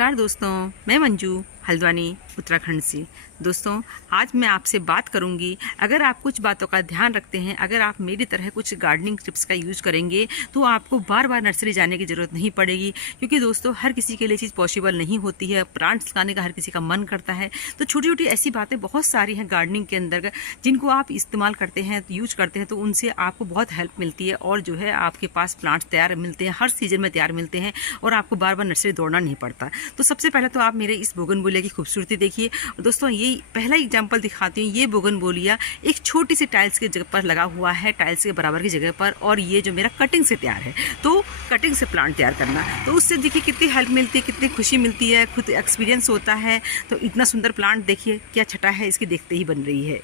नमस्कार दोस्तों, मैं मंजू हल्द्वानी उत्तराखंड से। दोस्तों, आज मैं आपसे बात करूंगी, अगर आप कुछ बातों का ध्यान रखते हैं, अगर आप मेरी तरह कुछ गार्डनिंग टिप्स का यूज़ करेंगे तो आपको बार बार नर्सरी जाने की ज़रूरत नहीं पड़ेगी। क्योंकि दोस्तों, हर किसी के लिए चीज़ पॉसिबल नहीं होती है। प्लांट्स लगाने का हर किसी का मन करता है। तो छोटी छोटी ऐसी बातें बहुत सारी हैं गार्डनिंग के अंदर, जिनको आप इस्तेमाल करते हैं, यूज करते हैं, तो उनसे आपको बहुत हेल्प मिलती है। और जो है आपके पास प्लांट्स तैयार मिलते हैं, हर सीजन में तैयार मिलते हैं, और आपको बार बार नर्सरी दौड़ना नहीं पड़ता। तो सबसे पहले तो आप मेरे इस बोगनविलिया की खूबसूरती देखिए। दोस्तों, ये पहला एग्जांपल दिखाती हूँ। ये बोगनविलिया एक छोटी सी टाइल्स की जगह पर लगा हुआ है, टाइल्स के बराबर की जगह पर। और ये जो मेरा कटिंग से तैयार है, तो कटिंग से प्लांट तैयार करना, तो उससे देखिए कितनी हेल्प मिलती है, कितनी खुशी मिलती है, खुद एक्सपीरियंस होता है। तो इतना सुंदर प्लांट देखिए, क्या छटा है इसकी, देखते ही बन रही है।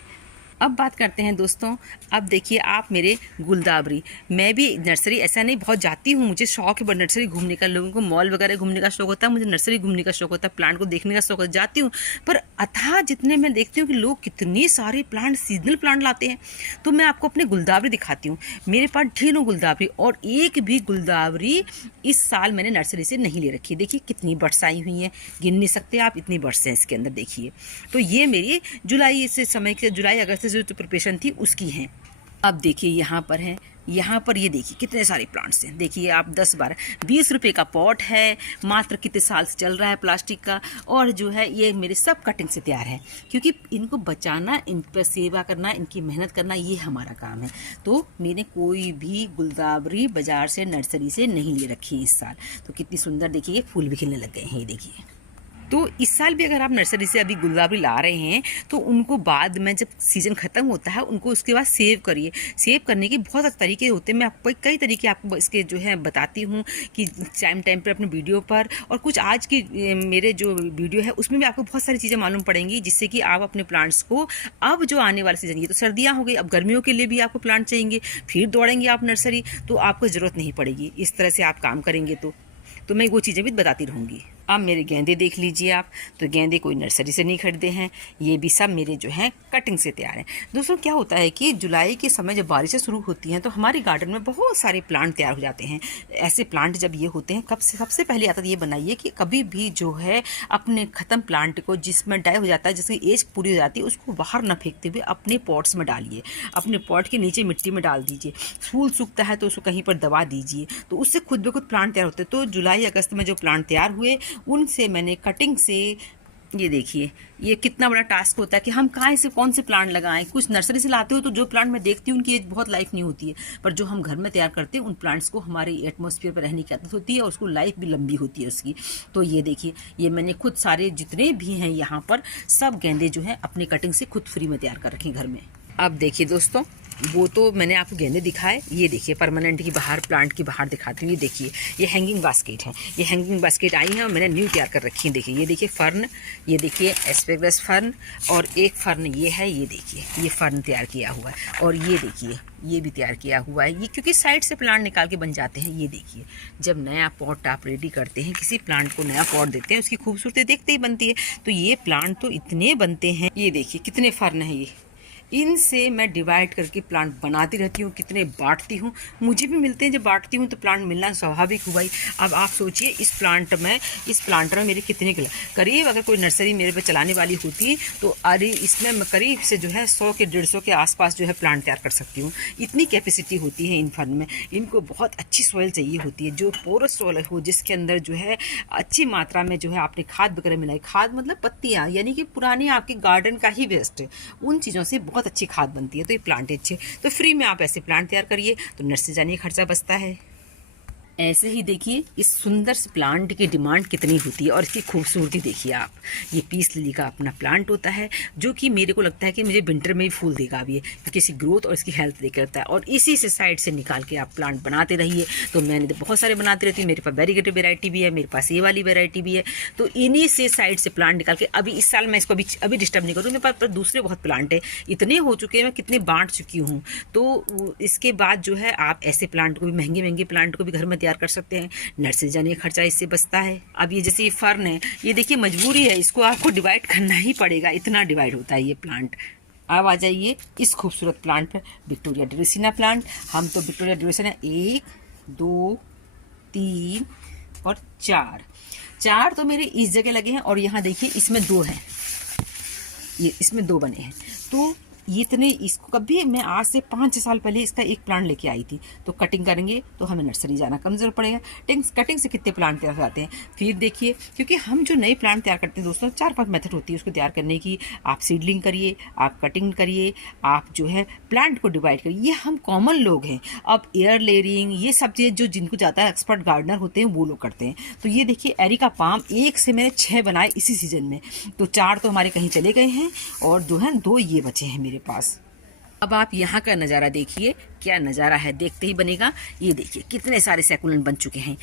अब बात करते हैं दोस्तों। अब देखिए आप मेरे गुलदावरी, मैं भी नर्सरी ऐसा नहीं बहुत जाती हूँ, मुझे शौक है नर्सरी घूमने का। लोगों को मॉल वगैरह घूमने का शौक होता है, मुझे नर्सरी घूमने का शौक होता है, प्लांट को देखने का शौक होता है, जाती हूँ। पर अथाह जितने मैं देखती हूँ कि लोग कितने सारे प्लांट, सीजनल प्लांट लाते हैं, तो मैं आपको अपने गुलदावरी दिखाती हूँ। मेरे पास ढेरों गुलदावरी, और एक भी गुलदावरी इस साल मैंने नर्सरी से नहीं ले रखी। देखिए कितनी बड्स आई हुई हैं, गिन नहीं सकते आप, इतनी बड्स हैं इसके अंदर। देखिए, तो ये मेरी जुलाई से समय के, जुलाई अगस्त से जो प्रिपरेशन थी उसकी हैं। अब देखिए यहाँ पर है, यहाँ पर ये देखिए कितने सारे प्लांट्स हैं। देखिए आप 10-12-20 रुपये का पॉट है, मात्र कितने साल से चल रहा है प्लास्टिक का। और जो है ये मेरे सब कटिंग से तैयार है, क्योंकि इनको बचाना, इन पर सेवा करना, इनकी मेहनत करना, ये हमारा काम है। तो मैंने कोई भी गुलदावरी बाजार से, नर्सरी से नहीं ले रखी इस साल। तो कितनी सुंदर देखिए, फूल भी खिलने लग गए हैं, ये देखिए। तो इस साल भी अगर आप नर्सरी से अभी गुलदावरी ला रहे हैं, तो उनको बाद में जब सीज़न ख़त्म होता है, उनको उसके बाद सेव करिए। सेव करने के बहुत सारे तरीके होते हैं, मैं आपको कई तरीके आपको इसके जो है बताती हूँ कि टाइम पर अपने वीडियो पर। और कुछ आज की मेरे जो वीडियो है उसमें भी आपको बहुत सारी चीज़ें मालूम पड़ेंगी, जिससे कि आप अपने प्लांट्स को, अब जो आने वाले सीज़न, ये तो सर्दियाँ हो गई, अब गर्मियों के लिए भी आपको प्लांट चाहिए, फिर दौड़ेंगे आप नर्सरी, तो आपको ज़रूरत नहीं पड़ेगी। इस तरह से आप काम करेंगे तो मैं वो चीज़ें भी बताती रहूँगी। अब मेरे गेंदे देख लीजिए आप, तो गेंदे कोई नर्सरी से नहीं खरीदे हैं, ये भी सब मेरे जो हैं कटिंग से तैयार हैं। दोस्तों, क्या होता है कि जुलाई के समय जब बारिशें शुरू होती हैं, तो हमारे गार्डन में बहुत सारे प्लांट तैयार हो जाते हैं। ऐसे प्लांट जब ये होते हैं, कब से सबसे पहले आदत ये बनाइए कि कभी भी जो है अपने ख़त्म प्लांट को, जिसमें डाई हो जाता है, जिसकी एज पूरी हो जाती है, उसको बाहर न फेंकते हुए अपने पॉट्स में डालिए। अपने पॉट के नीचे मिट्टी में डाल दीजिए। फूल सूखता है तो उसको कहीं पर दबा दीजिए, तो उससे खुद ब खुद प्लांट तैयार होते हैं। तो जुलाई अगस्त में जो प्लांट तैयार हुए, उनसे मैंने कटिंग से, ये देखिए, ये कितना बड़ा टास्क होता है कि हम कहाँ से कौन से प्लांट लगाएं। कुछ नर्सरी से लाते हो तो जो प्लांट मैं देखती हूँ उनकी एज बहुत लाइफ नहीं होती है, पर जो हम घर में तैयार करते हैं उन प्लांट्स को हमारे एटमॉस्फेयर पर रहने की आदत होती है, और उसको लाइफ भी लंबी होती है उसकी। तो ये देखिए, ये मैंने खुद सारे जितने भी हैं यहाँ पर, सब गेंदे जो हैं अपने कटिंग से खुद फ्री में तैयार कर रखे घर में। अब देखिए दोस्तों, वो तो मैंने आपको गेंदे दिखाए, ये देखिए परमानेंट की बाहर, प्लांट की बाहर दिखाती हूँ। ये देखिए, ये हैंगिंग बास्केट है, ये हैंगिंग बास्केट आई है और मैंने न्यू तैयार कर रखी है। देखिए, ये देखिए फर्न, ये देखिए एस्पेगस फर्न, और एक फर्न ये है, ये देखिए, ये फर्न तैयार किया हुआ है। और ये देखिए, ये भी तैयार किया हुआ है। ये क्योंकि साइड से प्लांट निकाल के बन जाते हैं। ये देखिए, जब नया पॉट आप रेडी करते हैं, किसी प्लांट को नया पॉट देते हैं, उसकी खूबसूरती देखते ही बनती है। तो ये प्लांट तो इतने बनते हैं, ये देखिए कितने फर्न है ये। इनसे मैं डिवाइड करके प्लांट बनाती रहती हूँ, कितने बांटती हूँ। मुझे भी मिलते हैं, जब बांटती हूँ तो प्लांट मिलना स्वाभाविक हुआ ही। अब आप सोचिए, इस प्लांटर में मेरे कितने किलो, करीब अगर कोई नर्सरी मेरे पे चलाने वाली होती तो अरे इसमें मैं करीब से जो है 100 के 150 के आसपास जो है प्लांट तैयार कर सकती हूँ। इतनी कैपेसिटी होती है इन फर्न में। इनको बहुत अच्छी सॉइल चाहिए होती है, जो पोरस सॉइल हो, जिसके अंदर जो है अच्छी मात्रा में जो है आपने खाद वगैरह मिलाई। खाद मतलब पत्तियाँ, यानी कि पुराने आपके गार्डन का ही वेस्ट, उन चीज़ों से बहुत अच्छी खाद बनती है। तो ये प्लांट अच्छे, तो फ्री में आप ऐसे प्लांट तैयार करिए, तो नर्सरी जाने का खर्चा बचता है। ऐसे ही देखिए, इस सुंदर से प्लांट की डिमांड कितनी होती है, और इसकी खूबसूरती देखिए आप। ये पीस लिली का अपना प्लांट होता है, जो कि मेरे को लगता है कि मुझे विंटर में भी फूल देगा अब ये, क्योंकि इसकी ग्रोथ और इसकी हेल्थ देकर रहता है। और इसी से साइड से निकाल के आप प्लांट बनाते रहिए। तो मैंने तो बहुत सारे बनाती रहती हूँ, मेरे पास वेरीगेटिव वेराइटी भी है, मेरे पास ये वाली वेराइटी भी है। तो इन्हीं से साइड से प्लांट निकाल के, अभी इस साल मैं इसको अभी डिस्टर्ब नहीं करूँ, मेरे पास दूसरे बहुत प्लांट है, इतने हो चुके हैं, मैं कितने बांट चुकी हूँ। तो इसके बाद जो है आप ऐसे प्लांट को भी, महंगे महंगे प्लांट को भी घर में तैयार कर सकते हैं। नर्सरी जाने का खर्चा इससे बचता है। अब ये जैसे ये फर्न है, ये देखिए मजबूरी है, इसको आपको डिवाइड करना ही पड़ेगा, इतना डिवाइड होता है ये प्लांट। अब आ जाइए इस खूबसूरत प्लांट पर, विक्टोरिया ड्यूरेसिना प्लांट। हम तो विक्टोरिया ड्यूरेसिना 1 2 3 और 4 4 तो मेरे इस जगह लगे हैं और यहाँ देखिए इसमें 2 हैं, ये इसमें 2 बने हैं। तो ये इतने, इसको कभी मैं आज से 5-6 साल पहले इसका एक प्लांट लेके आई थी। तो कटिंग करेंगे तो हमें नर्सरी जाना कम जरूर पड़ेगा। कटिंग से कितने प्लांट तैयार होते हैं। फिर देखिए, क्योंकि हम जो नए प्लांट तैयार करते हैं दोस्तों, 4-5 मेथड होती है उसको तैयार करने की। आप सीडलिंग करिए, आप कटिंग करिए, आप जो है प्लांट को डिवाइड करिए। ये हम कॉमन लोग हैं। अब एयर लेयरिंग ये सब चीज़ जो जिनको ज़्यादा एक्सपर्ट गार्डनर होते हैं वो लोग करते हैं। तो ये देखिए एरिका पाम, एक से मैंने 6 बनाए इसी सीजन में। तो 4 तो हमारे कहीं चले गए हैं और जो है 2 ये बचे हैं मेरे पास। अब आप यहाँ का नज़ारा देखिए, क्या नज़ारा है, देखते ही बनेगा। ये देखिए कितने सारे सैकुलेंट बन चुके हैं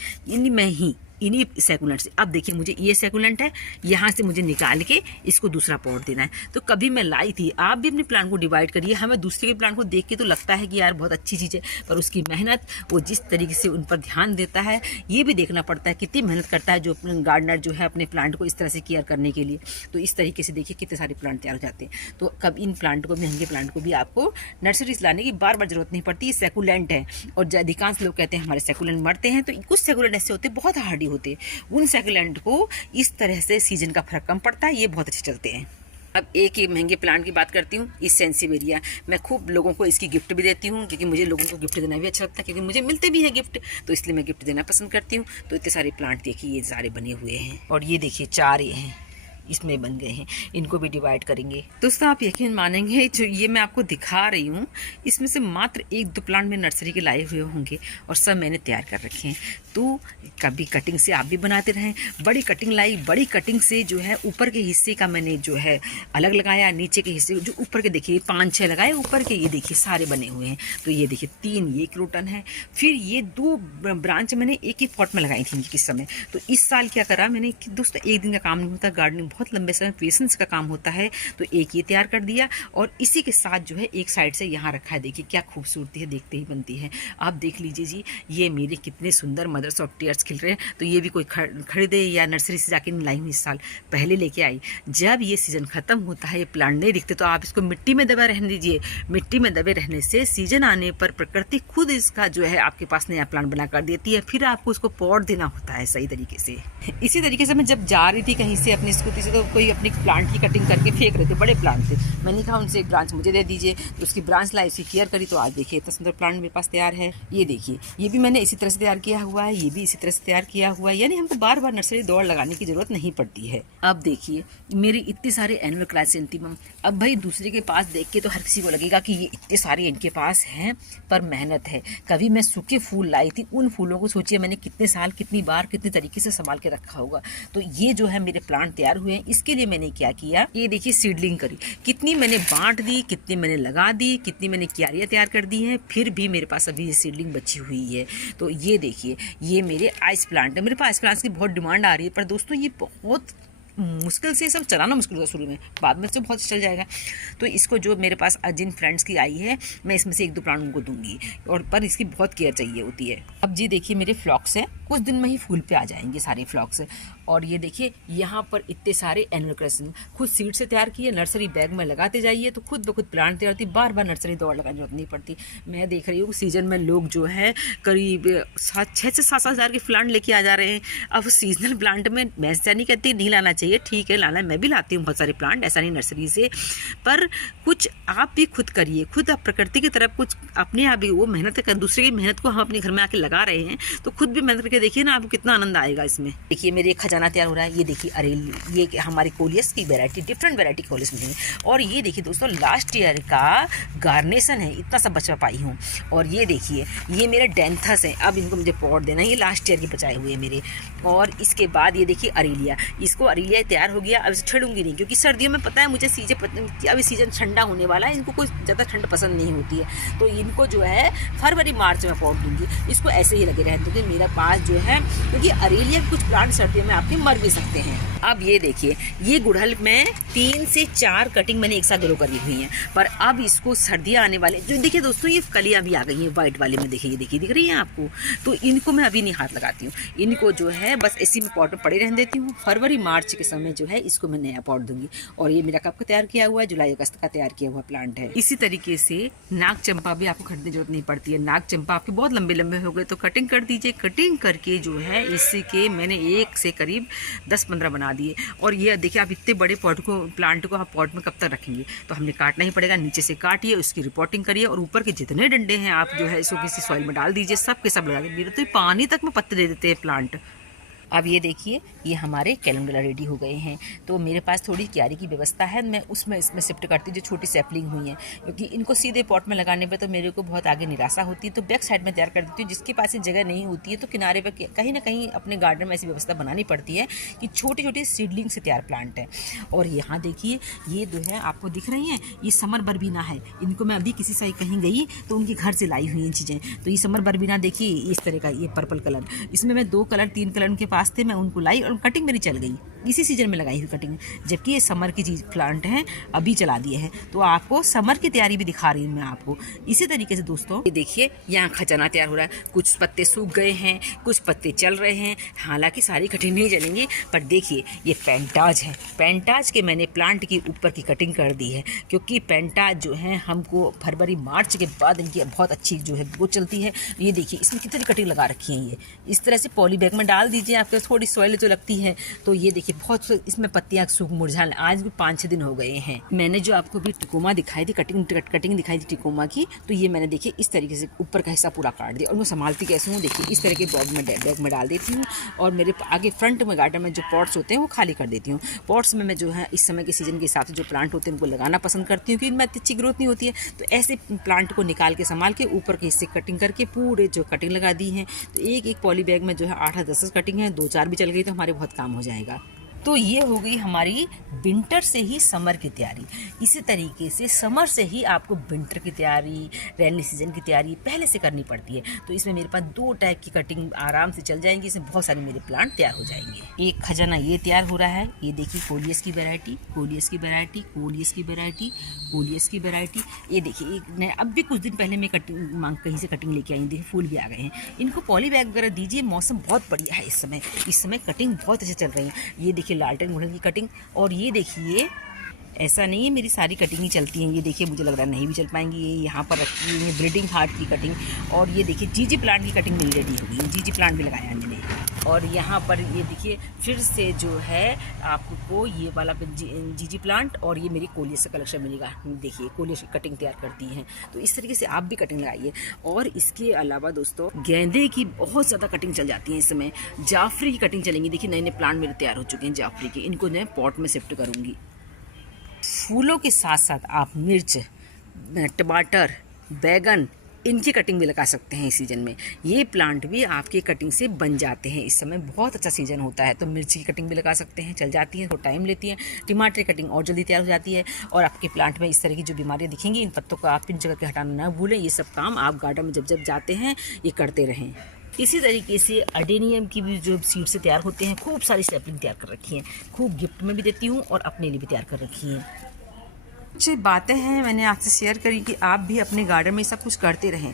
इन्हीं सैकुलेंट से। अब देखिए मुझे ये सैकुलेंट है, यहाँ से मुझे निकाल के इसको दूसरा पॉट देना है। तो कभी मैं लाई थी, आप भी अपने प्लांट को डिवाइड करिए। हमें दूसरे के प्लांट को देख के तो लगता है कि यार बहुत अच्छी चीज़ है, पर उसकी मेहनत, वो जिस तरीके से उन पर ध्यान देता है, ये भी देखना पड़ता है कितनी मेहनत करता है जो गार्डनर जो है अपने प्लांट को इस तरह से केयर करने के लिए। तो इस तरीके से देखिए कितने सारे प्लांट तैयार हो जाते हैं। तो कब इन प्लांट को, महंगे प्लांट को भी आपको नर्सरी से लाने की बार बार जरूरत नहीं पड़ती। ये सैकुलेंट है और अधिकांश लोग कहते हैं हमारे सैकुलेंट मरते हैं। तो कुछ सैकुलेंट ऐसे होते हैं बहुत हार्डी होते हैं, उन सैकुलेंट को इस तरह से सीजन का फर्क कम पड़ता है, ये बहुत अच्छे चलते हैं। अब एक ही महंगे प्लांट की बात करती हूँ, इस सेंसिवेरिया। मैं खूब लोगों को इसकी गिफ्ट भी देती हूँ, क्योंकि मुझे लोगों को गिफ्ट देना भी अच्छा लगता है, क्योंकि मुझे मिलते भी है गिफ्ट, तो इसलिए मैं गिफ्ट देना पसंद करती हूँ। तो इतने सारे प्लांट देखिए, ये सारे बने हुए हैं और ये देखिए 4 ये हैं, इसमें बन गए हैं। इनको भी डिवाइड करेंगे। दोस्तों आप यकीन मानेंगे, जो ये मैं आपको दिखा रही हूँ, इसमें से मात्र 1-2 प्लांट में नर्सरी के लाए हुए होंगे और सब मैंने तैयार कर रखे हैं। तो कभी कटिंग से आप भी बनाते रहें। बड़ी कटिंग लाई, बड़ी कटिंग से जो है ऊपर के हिस्से का मैंने जो है अलग लगाया, नीचे के हिस्से जो ऊपर के देखिए 5-6 लगाए ऊपर के, ये देखिए सारे बने हुए हैं। तो ये देखिए 3 ये क्रोटन है। फिर ये 2 ब्रांच मैंने एक ही पॉट में लगाई थी किस समय। तो इस साल क्या करा मैंने कि दोस्तों, एक दिन का काम नहीं होता, गार्डनिंग बहुत लंबे समय पेशेंस का काम होता है। तो एक ये तैयार कर दिया और इसी के साथ जो है एक साइड से यहाँ रखा है। देखिए क्या खूबसूरती है, देखते ही बनती है। आप देख लीजिए जी, ये मेरे कितने सुंदर मदर्स ऑफ टीयर्स खिल रहे हैं। तो ये भी कोई खरीदे या नर्सरी से जाके नहीं लाई हूँ, इस साल पहले लेके आई। जब ये सीजन खत्म होता है, ये प्लांट नहीं दिखते, तो आप इसको मिट्टी में दबे रहने दीजिए। मिट्टी में दबे रहने से सीजन आने पर प्रकृति खुद इसका जो है आपके पास नया प्लांट बना कर देती है। फिर आपको उसको पॉट देना होता है सही तरीके से। इसी तरीके से मैं जब जा रही थी कहीं से अपनी स्कूटी से, तो कोई अपनी प्लांट की कटिंग करके फेंक रहे थे, बड़े प्लांट थे। मैंने कहा उनसे एक ब्रांच मुझे दे दीजिए, तो उसकी ब्रांच लाई, उसकी केयर करी। तो आज देखिए इतना सुंदर प्लांट मेरे पास तैयार है। ये देखिए, ये भी मैंने इसी तरह से तैयार किया हुआ है, ये भी इसी तरह से तैयार किया हुआ है। यानी हमको बार बार नर्सरी दौड़ लगाने की जरूरत नहीं पड़ती है। अब देखिए मेरी इतने सारे एनुअल क्राइसेंथेमम, अब भाई दूसरे के पास देख के तो हर किसी को लगेगा कि ये इतने सारे इनके पास हैं, पर मेहनत है। कभी मैं सूखे फूल लाई थी, उन फूलों को सोचिए मैंने कितने साल, कितनी बार, कितने तरीके से संभाल के रखा होगा। तो ये जो है मेरे प्लांट तैयार हुए हैं। इसके लिए मैंने क्या किया, ये देखिए सीडलिंग करी, कितनी मैंने बांट दी, कितनी मैंने लगा दी, कितनी मैंने क्यारियाँ तैयार कर दी हैं। फिर भी मेरे पास अभी ये सीडलिंग बची हुई है। तो ये देखिए, ये मेरे आइस प्लांट है। मेरे पास आइस प्लांट्स की बहुत डिमांड आ रही है, पर दोस्तों ये बहुत मुश्किल से सब चलाना मुश्किल होगा शुरू में, बाद में तो बहुत चल जाएगा। तो इसको जो मेरे पास जिन फ्रेंड्स की आई है, मैं इसमें से 1-2 प्लांट उनको दूंगी, और पर इसकी बहुत केयर चाहिए होती है। अब जी देखिए मेरे फ्लॉक्स हैं, कुछ दिन में ही फूल पे आ जाएंगे सारे फ्लॉक्स। और ये देखिए यहाँ पर इतने सारे एनुअल क्राइसेंथेमम खुद सीड से तैयार किए, नर्सरी बैग में लगाते जाइए तो खुद ब खुद प्लांट तैयार होती, बार बार नर्सरी दौड़ लगाने की जरूरत नहीं पड़ती। मैं देख रही हूँ सीजन में लोग जो है करीब 6 से 7 हज़ार के प्लांट लेके आ जा रहे हैं। अब सीजनल प्लांट में मैं ऐसा नहीं कहती नहीं लाना चाहिए, ठीक है लाना, मैं भी लाती हूँ बहुत सारे प्लांट, ऐसा नहीं नर्सरी से, पर कुछ आप भी खुद करिए। खुद आप प्रकृति की तरफ कुछ अपने आप भी वो मेहनत कर, दूसरे की मेहनत को हम अपने घर में आके लगा रहे हैं, तो खुद भी मेहनत करके देखिए ना, आपको कितना आनंद आएगा इसमें। देखिए मेरे खजाना तैयार हो रहा है। ये देखिए अरेली, ये हमारी कोलियस की वैरायटी, डिफरेंट वैरायटी कोलियस मिलेंगे। और ये देखिए दोस्तों लास्ट ईयर का गार्नेशन है, इतना सब बचा पाई हूँ। और ये देखिए ये मेरे डेंथस हैं, अब इनको मुझे पॉट देना है, ये लास्ट ईयर के बचाए हुए मेरे। और इसके बाद ये देखिए अरेलिया, इसको अरेलिया तैयार हो गया, अब इसे छेड़ूंगी नहीं, क्योंकि सर्दियों में पता है मुझे अभी सीजन ठंडा होने वाला है, इनको कोई ज़्यादा ठंड पसंद नहीं होती है। तो इनको जो है फरवरी मार्च में पॉट दूंगी, इसको ऐसे ही लगे रहने, क्योंकि मेरा पास जो है, क्योंकि अरेलिया के कुछ प्लांट सर्दियों में आपके मर भी सकते हैं। अब ये देखिए ये गुड़हल में 3 से 4 कटिंग मैंने एक साथ ग्रो करी हुई हैं, पर अब इसको सर्दियाँ आने वाले, जो देखिए दोस्तों ये कलियाँ भी आ गई हैं व्हाइट वाले में, देखिए ये देखिए दिख रही हैं आपको। तो इनको मैं अभी नहीं हाथ लगाती हूँ, इनको जो है बस इसी में पॉट में पड़े रहने देती हूँ। फरवरी मार्च के समय जो है इसको मैं नया पॉट दूंगी। और ये मेरा कब का तैयार किया हुआ है, जुलाई अगस्त का तैयार किया हुआ प्लांट है। इसी तरीके से नाग चंपा भी आपको खरीदने की जरूरत नहीं पड़ती है। नाग चंपा आपके बहुत लंबे लंबे हो गए तो कटिंग कर दीजिए, कटिंग करके जो है इसके मैंने एक से करीब 10-15 बना दिए। और ये देखिए, आप इतने बड़े प्लांट को आप पॉट में कब तक रखेंगे, तो हमने काटना ही पड़ेगा। नीचे से काटिए, उसकी रिपोर्टिंग करिए और ऊपर के जितने डंडे हैं आप जो है इसको किसी सॉइल में डाल दीजिए, सब के सब लगा दीजिए। तो पानी तक में पत्ते दे देते हैं प्लांट। अब ये देखिए, ये हमारे कैलेंडुला रेडी हो गए हैं। तो मेरे पास थोड़ी क्यारी की व्यवस्था है, मैं इसमें शिफ्ट करती हूँ जो छोटी सैपलिंग हुई हैं, क्योंकि इनको सीधे पॉट में लगाने पे तो मेरे को बहुत आगे निराशा होती है। तो बैक साइड में तैयार कर देती हूँ। जिसके पास ये जगह नहीं होती है तो किनारे पर कहीं ना कहीं अपने गार्डन में ऐसी व्यवस्था बनानी पड़ती है कि छोटी छोटी सीडलिंग से तैयार प्लांट है। और यहाँ देखिए, ये जो है आपको दिख रही हैं, ये समर बरबीना है। इनको मैं अभी किसी से कहीं गई तो उनके घर से लाई हुई हैं चीज़ें। तो ये समर बरबीना देखिए, इस तरह का ये पर्पल कलर, इसमें मैं 2 कलर 3 कलर उनके पास थे, मैं उनको लाई और कटिंग मेरी चल गई इसी सीजन में लगाई हुई कटिंग। जबकि ये समर की चीज़ प्लांट हैं, अभी चला दिए हैं। तो आपको समर की तैयारी भी दिखा रही हूँ मैं आपको। इसी तरीके से दोस्तों ये देखिए, यहाँ खजाना तैयार हो रहा है। कुछ पत्ते सूख गए हैं, कुछ पत्ते चल रहे हैं। हालांकि सारी कटिंग नहीं चलेंगी, पर देखिए ये पेंटाज है। पेंटाज के मैंने प्लांट की ऊपर की कटिंग कर दी है, क्योंकि पेंटाज जो है हमको फरवरी मार्च के बाद इनकी बहुत अच्छी जो है वो चलती है। ये देखिए, इसमें कितनी कटिंग लगा रखी है। ये इस तरह से पॉली बैग में डाल दीजिए, आपके थोड़ी सॉइल जो लगती है। तो ये देखिए, बहुत इसमें पत्तियां सूख मुरझा, आज भी 5-6 दिन हो गए हैं। मैंने जो आपको भी टिकोमा दिखाई थी, कटिंग दिखाई थी टिकोमा की, तो ये मैंने देखिए इस तरीके से ऊपर का हिस्सा पूरा काट दिया। और मैं संभालती कैसे हूँ देखिए, इस तरह के बैग में डाल देती हूँ। और मेरे आगे फ्रंट में गार्डन में जो पॉट्स होते हैं वो खाली कर देती हूँ। पॉट्स में मैं जो है इस समय के सीजन के हिसाब से जो प्लांट होते हैं उनको लगाना पसंद करती हूँ, क्योंकि इनमें अच्छी ग्रोथ नहीं होती है। तो ऐसे प्लांट को निकाल के संभाल के ऊपर के हिस्से कटिंग करके पूरे जो कटिंग लगा दी है। तो एक पॉली बैग में जो है 8-10 कटिंग है, 2-4 भी चल गई तो हमारे बहुत काम हो जाएगा। तो ये हो गई हमारी विंटर से ही समर की तैयारी। इसी तरीके से समर से ही आपको विंटर की तैयारी, रेनी सीजन की तैयारी पहले से करनी पड़ती है। तो इसमें मेरे पास 2 टाइप की कटिंग आराम से चल जाएंगी। इसमें बहुत सारे मेरे प्लांट तैयार हो जाएंगे। एक खजाना ये तैयार हो रहा है। ये देखिए, कोलियस की वैरायटी, कोलियस की वैरायटी, कोलियस की वैरायटी, कोलियस की वैरायटी। ये देखिए, एक अब भी कुछ दिन पहले मैं कहीं से कटिंग लेके आई। देखिए, फूल भी आ गए हैं। इनको पॉली बैग वगैरह दीजिए। मौसम बहुत बढ़िया है इस समय कटिंग बहुत अच्छे चल रही है। ये देखिए लालटेन गुड़हल की कटिंग। और ये देखिए, ऐसा नहीं है मेरी सारी कटिंग ही चलती हैं। ये देखिए, मुझे लग रहा है नहीं भी चल पाएंगी। ये यहाँ पर रखी हुई है ब्रीडिंग हार्ट की कटिंग। और ये देखिए, जीजी प्लांट की कटिंग मेरी रेडी हो गई। जीजी प्लांट भी लगाया मैंने। और यहाँ पर ये देखिए, फिर से जो है आपको ये वाला जीजी प्लांट और ये मेरी कोलियस का कलेक्शन मिलेगा। देखिए, कोलियस की कटिंग तैयार करती हैं। तो इस तरीके से आप भी कटिंग लगाइए। और इसके अलावा दोस्तों, गेंदे की बहुत ज़्यादा कटिंग चल जाती है इस समय। जाफरी की कटिंग चलेंगी। देखिए, नए नए प्लांट मेरे तैयार हो चुके हैं जाफरी के। इनको मैं पॉट में शिफ्ट करूँगी। फूलों के साथ साथ आप मिर्च, टमाटर, बैगन, इनकी कटिंग भी लगा सकते हैं इस सीज़न में। ये प्लांट भी आपकी कटिंग से बन जाते हैं। इस समय बहुत अच्छा सीज़न होता है, तो मिर्ची की कटिंग भी लगा सकते हैं, चल जाती है, थोड़ा टाइम लेती है। टमाटर की कटिंग और जल्दी तैयार हो जाती है। और आपके प्लांट में इस तरह की जो बीमारियाँ दिखेंगी, इन पत्तों को आप पिंच करके हटाना न भूलें। ये सब काम आप गार्डन में जब जाते हैं ये करते रहें। इसी तरीके से अडेनियम की भी जो सीड से तैयार होते हैं, खूब सारी सैपलिंग तैयार कर रखी हैं। खूब गिफ्ट में भी देती हूँ और अपने लिए भी तैयार कर रखी हैं। कुछ बातें हैं मैंने आपसे शेयर करी कि आप भी अपने गार्डन में सब कुछ करते रहें।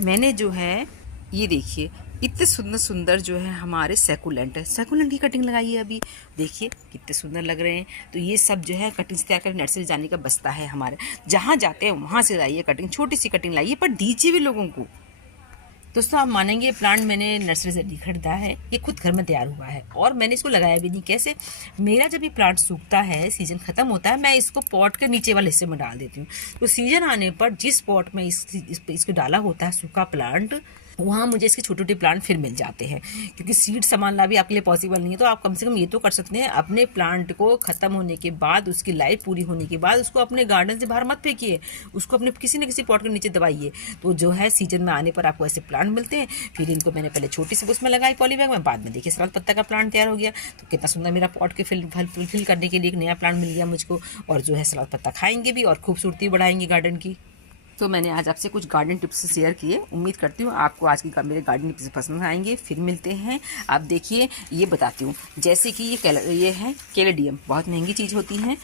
मैंने जो है ये देखिए, इतने सुंदर सुंदर जो है हमारे सैकुलेंट है। सैकुलेंट की कटिंग लगाई है अभी। देखिए कितने सुंदर लग रहे हैं। तो ये सब जो है कटिंग से तैयार कर नर्सरी जाने का बस्ता है हमारे। जहाँ जाते हैं वहाँ से लाइए कटिंग, छोटी सी कटिंग लाइए, पर दीजिए भी लोगों को। दोस्तों, आप मानेंगे, प्लांट मैंने नर्सरी से नहीं खरीदा है, ये खुद घर में तैयार हुआ है और मैंने इसको लगाया भी नहीं। कैसे? मेरा जब ये प्लांट सूखता है, सीजन ख़त्म होता है, मैं इसको पॉट के नीचे वाले हिस्से में डाल देती हूँ। तो सीजन आने पर जिस पॉट में इसको डाला होता है सूखा प्लांट, वहाँ मुझे इसके छोटे छोटे प्लांट फिर मिल जाते हैं। क्योंकि सीड संभालना भी आपके लिए पॉसिबल नहीं है, तो आप कम से कम ये तो कर सकते हैं, अपने प्लांट को ख़त्म होने के बाद, उसकी लाइफ पूरी होने के बाद उसको अपने गार्डन से बाहर मत फेंकिए, उसको अपने किसी न किसी पॉट के नीचे दबाइए। तो जो है सीजन में आने पर आपको ऐसे प्लांट मिलते हैं। फिर इनको मैंने पहले छोटी सी उसमें लगाई पॉली बैग में, बाद में देखिए सलाद पत्ता का प्लांट तैयार हो गया। तो कितना सुंदर मेरा पॉट के फुलफिल करने के लिए एक नया प्लांट मिल गया मुझको। और जो है सलाद पत्ता खाएंगे भी और खूबसूरती बढ़ाएंगे गार्डन की। तो मैंने आज आपसे कुछ गार्डन टिप्स शेयर किए। उम्मीद करती हूँ आपको आज की मेरे गार्डन टिप्स पसंद आएंगे। फिर मिलते हैं। आप देखिए, ये बताती हूँ, जैसे कि ये है कैलेडियम, बहुत महंगी चीज़ होती है।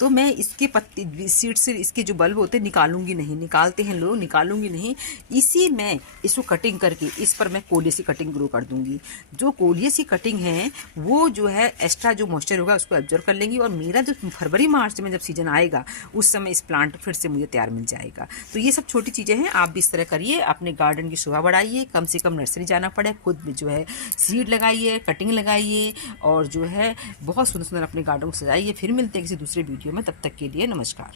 तो मैं इसके पत्ते सीड से इसके जो बल्ब होते हैं निकालूंगी नहीं, निकालते हैं लोग, निकालूंगी नहीं। इसी में इसको कटिंग करके इस पर मैं कोलिए से कटिंग ग्रो कर दूंगी। जो कोलिए सी कटिंग है वो जो है एक्स्ट्रा जो मॉइस्चर होगा उसको एब्जॉर्व कर लेंगी, और मेरा जो फरवरी मार्च में जब सीजन आएगा उस समय इस प्लांट फिर से मुझे तैयार मिल जाएगा। तो ये सब छोटी चीज़ें हैं, आप भी इस तरह करिए, अपने गार्डन की शोभा बढ़ाइए, कम से कम नर्सरी जाना पड़े, खुद भी जो है सीड लगाइए, कटिंग लगाइए, और जो है बहुत सुंदर सुंदर अपने गार्डन को सजाइए। फिर मिलते हैं किसी दूसरे वीडियो में, तब तक के लिए नमस्कार।